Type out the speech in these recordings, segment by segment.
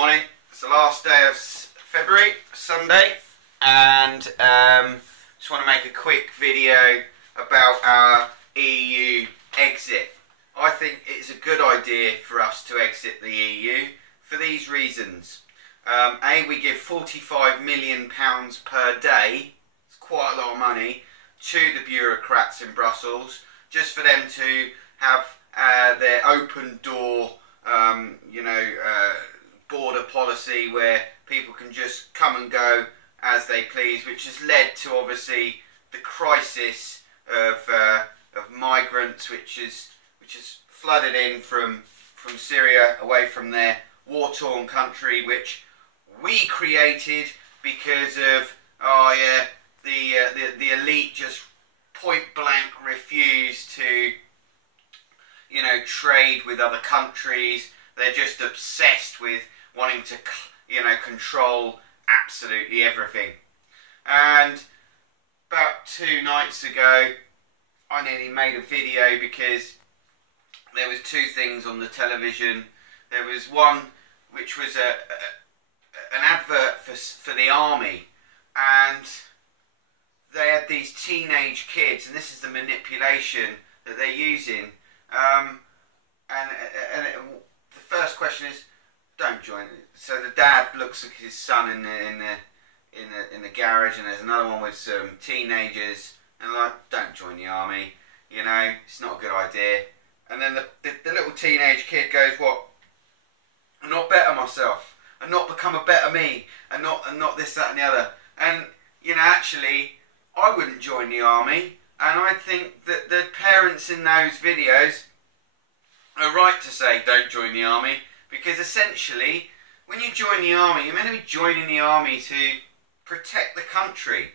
Morning. It's the last day of February, Sunday, and just want to make a quick video about our EU exit. I think it's a good idea for us to exit the EU for these reasons. A, we give £45 million per day, it's quite a lot of money, to the bureaucrats in Brussels, just for them to have their open door, border policy where people can just come and go as they please, which has led to obviously the crisis of migrants, which is flooded in from Syria, away from their war-torn country, which we created because of the elite just point blank refused to trade with other countries. They're just obsessed with wanting to control absolutely everything. And about 2 nights ago I nearly made a video because there was 2 things on the television. There was one which was an advert for the army, and they had these teenage kids, and this is the manipulation that they're using. The first question is, don't join. So the dad looks at his son in the garage, and there's another one with some teenagers, and like, don't join the army. It's not a good idea. And then the little teenage kid goes, what? I'm not better myself, and not become a better me, and not this, that, and the other. And actually, I wouldn't join the army, and I think that the parents in those videos are right to say don't join the army, because essentially when you join the army, you're meant to be joining the army to protect the country,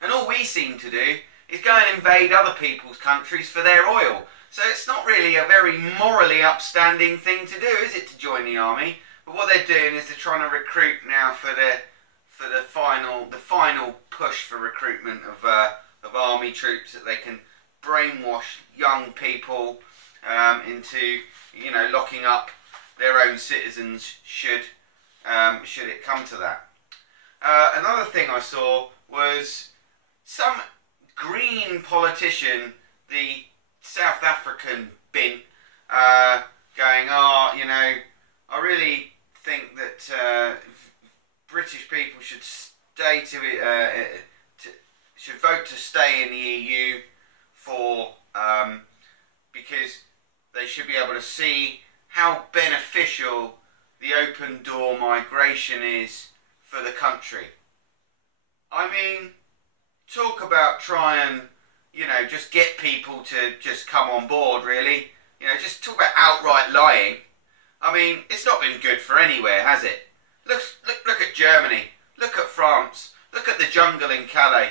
and all we seem to do is go and invade other people's countries for their oil. So it's not really a very morally upstanding thing to do, is it, to join the army? But what they're doing is they're trying to recruit now for the final push for recruitment of army troops, that they can brainwash young people into locking up their own citizens should it come to that. Another thing I saw was some green politician, the South African bint, going, I really think that British people should should vote to stay in the EU because they should be able to see how beneficial the open door migration is for the country. I mean, talk about try and just get people to just come on board, really. Just talk about outright lying. I mean, it's not been good for anywhere, has it? Look at Germany. Look at France. Look at the jungle in Calais.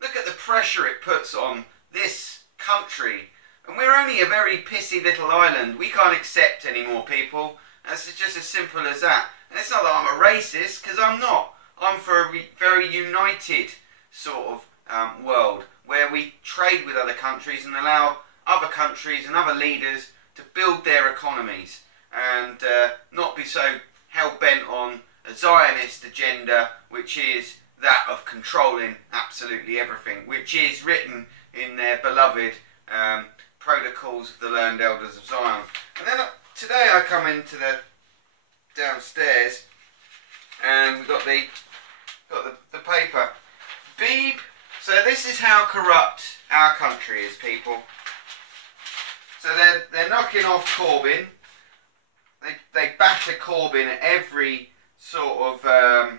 Look at the pressure it puts on this country. And we're only a very pissy little island. We can't accept any more people. It's just as simple as that. And it's not that I'm a racist, because I'm not. I'm for a very united sort of world, where we trade with other countries and allow other countries and other leaders to build their economies, and not be so hell-bent on a Zionist agenda, which is that of controlling absolutely everything, which is written in their beloved Protocols of the Learned Elders of Zion. And then today I come into the downstairs, and we've got the paper. Beeb. So this is how corrupt our country is, people. So they're knocking off Corbyn. They batter Corbyn at every sort of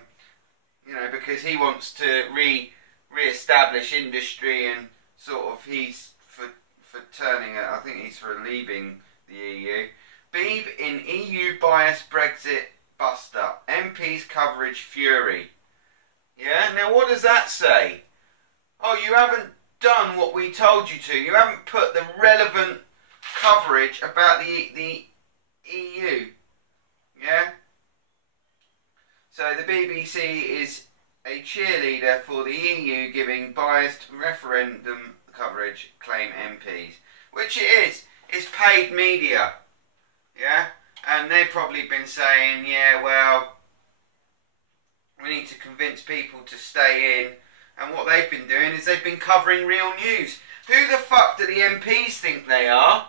because he wants to re-establish industry, and sort of he's for turning it. I think he's for leaving the EU. Beeb in EU bias Brexit bust-up. MPs coverage fury. Yeah, now what does that say? Oh, you haven't done what we told you to. You haven't put the relevant coverage about the EU. Yeah? So the BBC is a cheerleader for the EU giving biased referendum coverage, claim MPs. Which it is. It's paid media. Yeah? And they've probably been saying, yeah, well, we need to convince people to stay in. And what they've been doing is they've been covering real news. Who the fuck do the MPs think they are?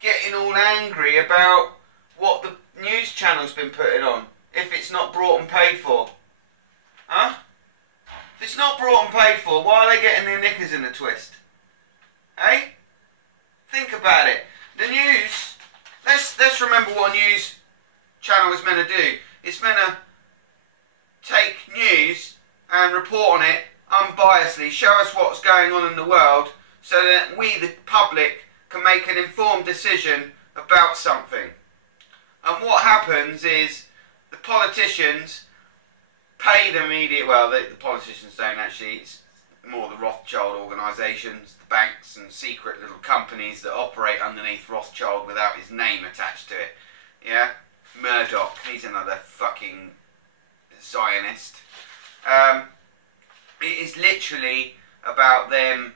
Getting all angry about what the news channel's been putting on, if it's not brought and paid for. Huh? If it's not brought and paid for, why are they getting their knickers in a twist? Hey? Think about it. The news, let's remember what a news channel is meant to do. It's meant to take news and report on it unbiasedly, show us what's going on in the world so that we, the public, can make an informed decision about something. And what happens is the politicians pay the media, well, the politicians don't actually, it's more the Rothschild organisations, the banks and secret little companies that operate underneath Rothschild without his name attached to it. Yeah? Murdoch, he's another fucking Zionist. It is literally about them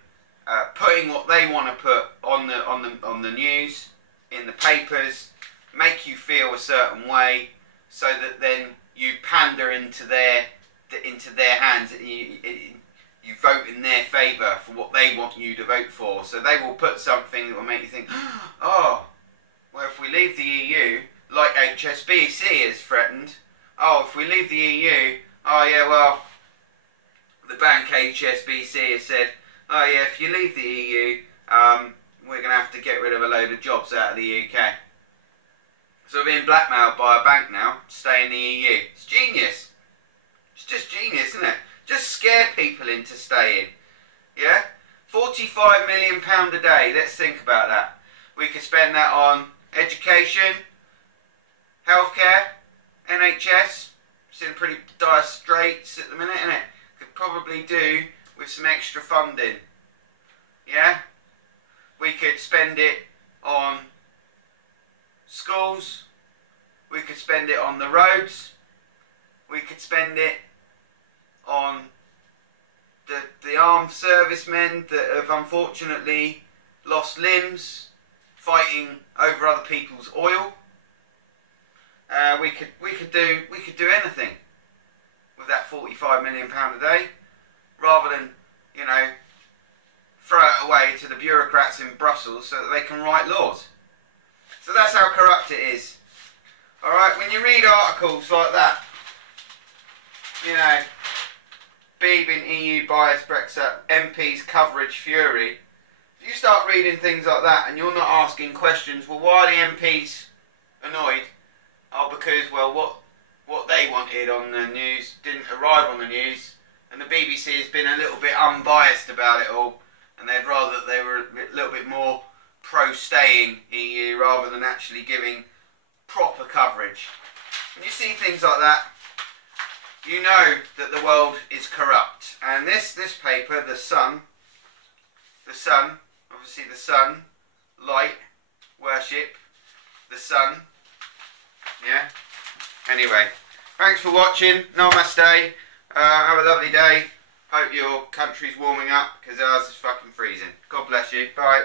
putting what they want to put on the news, in the papers, make you feel a certain way, so that then you pander into their hands. You vote in their favour for what they want you to vote for. So they will put something that will make you think, oh, well, if we leave the EU, like HSBC has threatened, oh, if we leave the EU, oh yeah, well, the bank HSBC has said, oh yeah, if you leave the EU, we're going to have to get rid of a load of jobs out of the UK. So we're being blackmailed by a bank now to stay in the EU. It's genius. It's just genius, isn't it? Just scare people into staying. Yeah? £45 million a day. Let's think about that. We could spend that on education, healthcare, NHS. It's in pretty dire straits at the minute, isn't it? Could probably do with some extra funding. Yeah? We could spend it on schools. We could spend it on the roads. We could spend it on the armed servicemen that have unfortunately lost limbs fighting over other people's oil. We could do anything with that £45 million a day, rather than, you know, throw it away to the bureaucrats in Brussels so that they can write laws. So that's how corrupt it is. Alright, when you read articles like that, you know, Beebing EU bias Brexit, MPs coverage fury, if you start reading things like that and you're not asking questions, well, why are the MPs annoyed? Oh, because, well, what they wanted on the news didn't arrive on the news, and the BBC has been a little bit unbiased about it all, and they'd rather that they were a little bit more pro-staying EU rather than actually giving proper coverage. When you see things like that, you know that the world is corrupt. And this paper, the sun, obviously the sun, light, worship, the sun, yeah? Anyway, thanks for watching, namaste, have a lovely day, hope your country's warming up, because ours is fucking freezing. God bless you, bye.